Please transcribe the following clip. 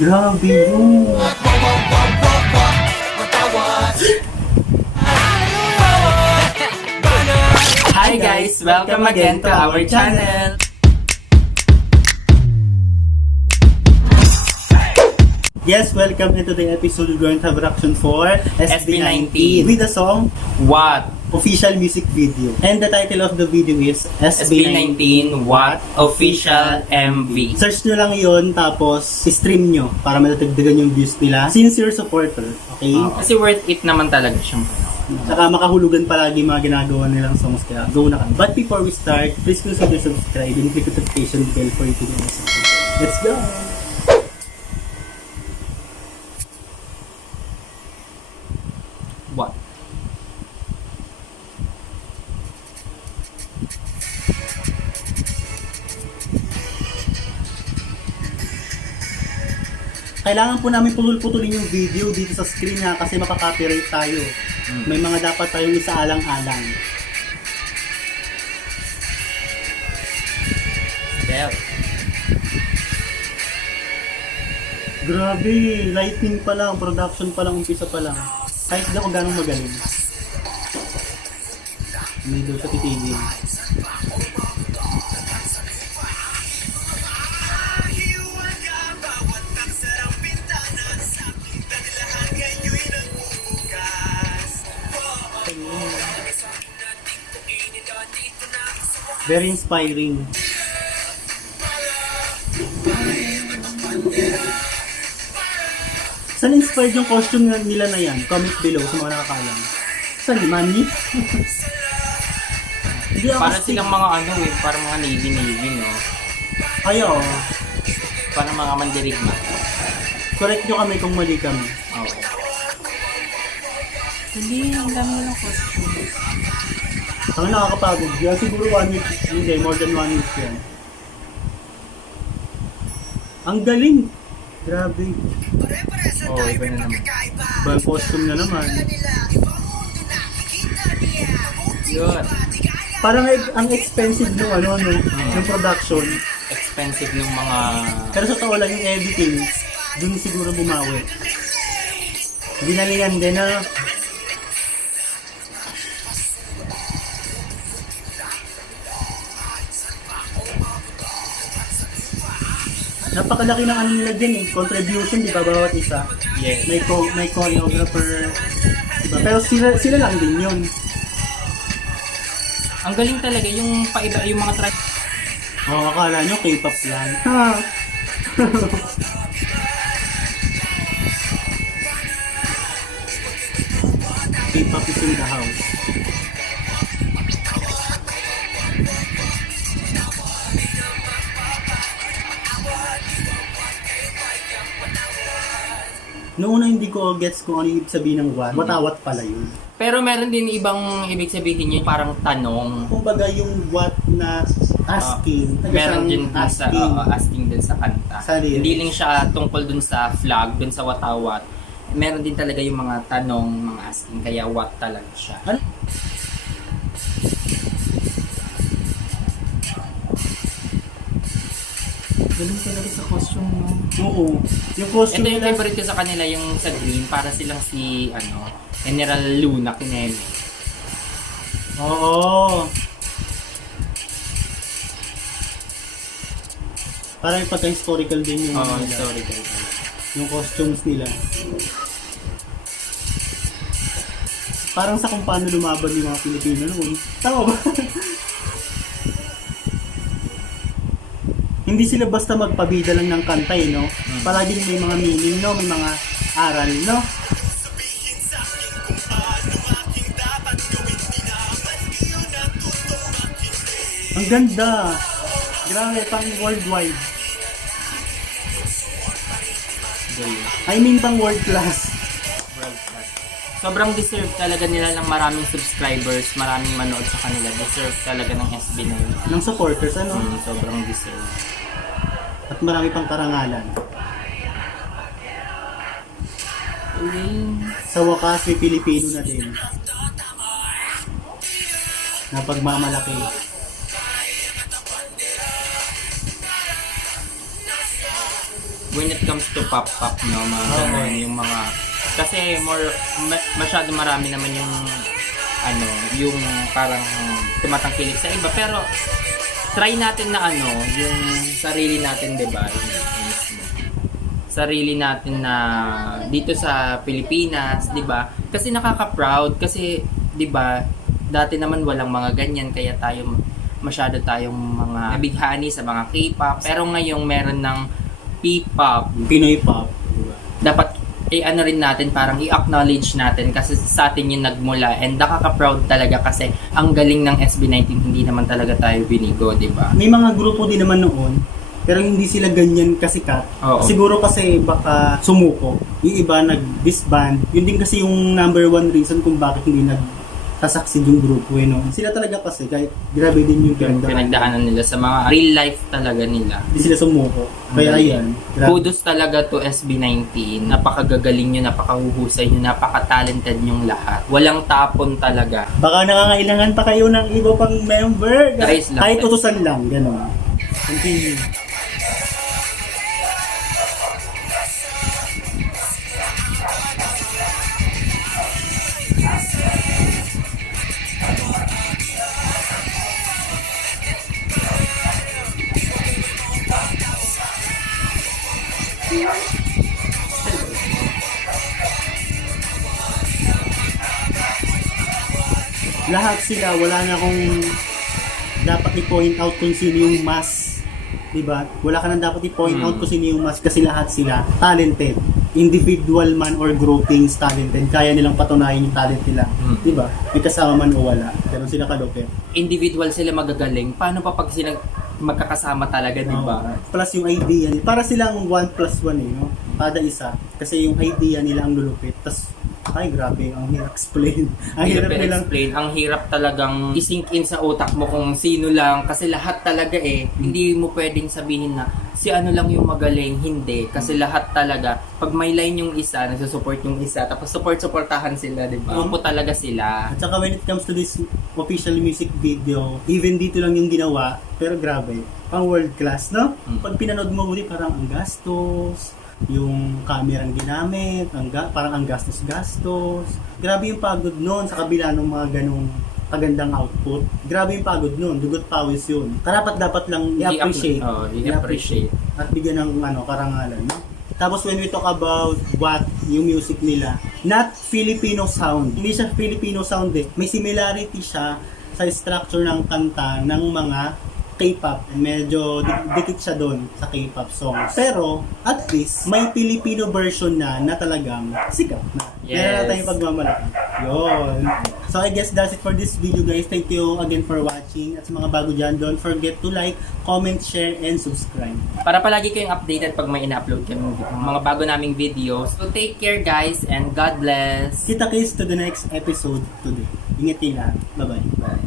Grabe yun. Hi guys! Welcome again to our channel! Yes, welcome into the episode. We're going to have a reaction for SB19 with the song What? Official Music Video. And the title of the video is SB19 What? Official MV. Search nyo lang yon tapos stream nyo para matagdagan yung views nila. Sincere supporter, okay? Kasi worth it naman talaga siyang Saka makahulugan palagi mga ginagawa nilang songs kaya go na ka. But before we start, please consider subscribe and click the notification bell for you to get notified. Let's go! What? Kailangan po namin putol-putulin yung video dito sa screen ha kasi makaka-copyright tayo. May mga dapat tayong isaalang-alang. Bell. Grabe, lighting pa lang, production pa lang, umpisa pa lang. Kahit hindi ako ganong magaling. May doon sa titigil. Very inspiring. Saan inspired yung costume nila na yan? Comment below sa mga nakakalam. Saan? Money? Hindi ako Para silang mga ano eh, parang mga navy, no? Ayo. Parang mga mandirigma. Correct nyo kami kung mali kami. Oo. Hindi, ang dami ng costume. Ang nakakapagod. Yan siguro 1 week. Hindi, more than 1 week yan. Ang galing. Grabe. Oo, iba na naman. Bang costume na naman. Yun. Parang ang expensive nung ano, no? Yung production. Expensive ng mga... Pero sa tao lang yung editing, dun siguro bumawi. Ginalingan din na napakalaki ng ano nila din eh, contribution di ba bawat isa. Yes. May choreographer, diba? Pero sila lang din yun. Ang galing talaga yung paiba, yung mga track. Oh, akala nyo K-pop yan. Ha? K-pop is in the house. Noong una hindi ko gets kung ano yung ibig sabihin ng what. Watawat pala yun. Pero meron din ibang ibig sabihin yun, parang tanong. Kumbaga yung what na asking. Meron din dun sa asking. asking din sa kanta. Sa lyrics. Hindi lang siya tungkol dun sa flag, dun sa watawat. Meron din talaga yung mga tanong, mga asking, kaya what talaga siya. Ano? Galing talaga sa costume, no? Oo. Yung Ito costume yung nila. favorite ko sa kanila, yung sa green, para silang si, General Luna Kineme. Oo. Parang pagka-historical din yung, Oo, nila. historical. Yung costumes nila. Parang sa kung paano lumaban yung mga Pilipino noon. Tama ba? Hindi sila basta magpabida lang ng kanta eh, no? Palagi may mga meaning, no? May mga aral, no? Ang ganda! Grabe, pang worldwide. Galing. I mean, pang world class. Sobrang deserve talaga nila ng maraming subscribers, maraming manood sa kanila. Deserve talaga ng SB na yun. Ng supporters, ano? Sobrang deserve. At marami pang karangalan. Sa wakas, may Pilipino na din. Na pagmamalaki. when it comes to pop-pop, no, mga ganun, yung mga, kasi masyado marami naman yung, yung parang tumatangkilik sa iba, pero, try natin na yung sarili natin, diba? Sarili natin na dito sa Pilipinas, 'di ba? Kasi nakaka-proud kasi 'di ba? Dati naman walang mga ganyan kaya masyado tayong mga nabighani sa mga K-pop. Pero ngayong meron ng P-pop, Pinoy pop, diba? dapat rin natin, parang i-acknowledge natin kasi sa atin yung nagmula and nakaka-proud talaga kasi ang galing ng SB19, hindi naman talaga tayo binigo, 'di ba? May mga grupo din naman noon, pero hindi sila ganyan kasikat. Oo. Siguro kasi baka sumuko. Yung iba nag-disband. Yun din kasi yung number one reason kung bakit hindi nag-succeed yung grupo. No? Sila talaga kasi, kahit grabe din yung Pinagdaanan nila sa mga real life talaga nila. Hindi sila sumuko. Kaya ayan. Grabe. Kudos talaga to SB19. Napakagagaling nyo, napakahuhusay nyo, napaka-talented nyong lahat. Walang tapon talaga. Baka nangangailangan pa kayo ng iba pang member. Guys, lang. Kahit utusan lang. Gano'n. Continue. Lahat sila, wala na akong dapat i-point out kung sino yung mas, diba? Wala ka nang dapat i-point out kung sino yung mas kasi lahat sila talented. Individual man or groupings talented, kaya nilang patunayan yung talent nila, diba? May kasama man o wala, ganun sila kalupit. Individual sila magagaling. Paano pa pag sila magkakasama talaga, di ba? Plus yung idea nila, para silang 1+1 no? Kada isa, kasi yung idea nila ang lulupit, tas ay grabe, ang hirap explain. Ang hirap nilang explain. Ang hirap talagang i-sink in sa utak mo kung sino lang. Kasi lahat talaga hindi mo pwedeng sabihin na si ano lang yung magaling. Hindi. Kasi lahat talaga, pag may line yung isa, nagsusupport yung isa, tapos supportahan sila, di ba? Grupo talaga sila. At saka when it comes to this official music video, even dito lang yung ginawa, pero grabe, pang world class, no? Pag pinanood mo muli, parang ang gastos, yung kamerang ginamit, parang ang gastos-gastos. Grabe yung pagod nun sa kabila ng mga ganong kagandang output. Grabe yung pagod nun, dugot pawis yun. Karapat dapat lang i-appreciate. I-appreciate. At bigyan ng karangalan. No? Tapos when we talk about what yung music nila, not Filipino sound. Hindi siya Filipino sound May similarity siya sa structure ng kanta ng mga K-pop. Medyo dikit siya doon sa K-pop songs. Pero, at least, may Filipino version na talagang sikat na. Yes. Meron na tayong pagmamalaki. Yun. So, I guess that's it for this video, guys. Thank you again for watching. At sa mga bago dyan, don't forget to like, comment, share, and subscribe. Para palagi kayong updated pag may ina-upload kami mga bago naming videos. So, take care, guys, and God bless. Kita-kits to the next episode today. Ingat kayo lahat. Bye-bye. Bye.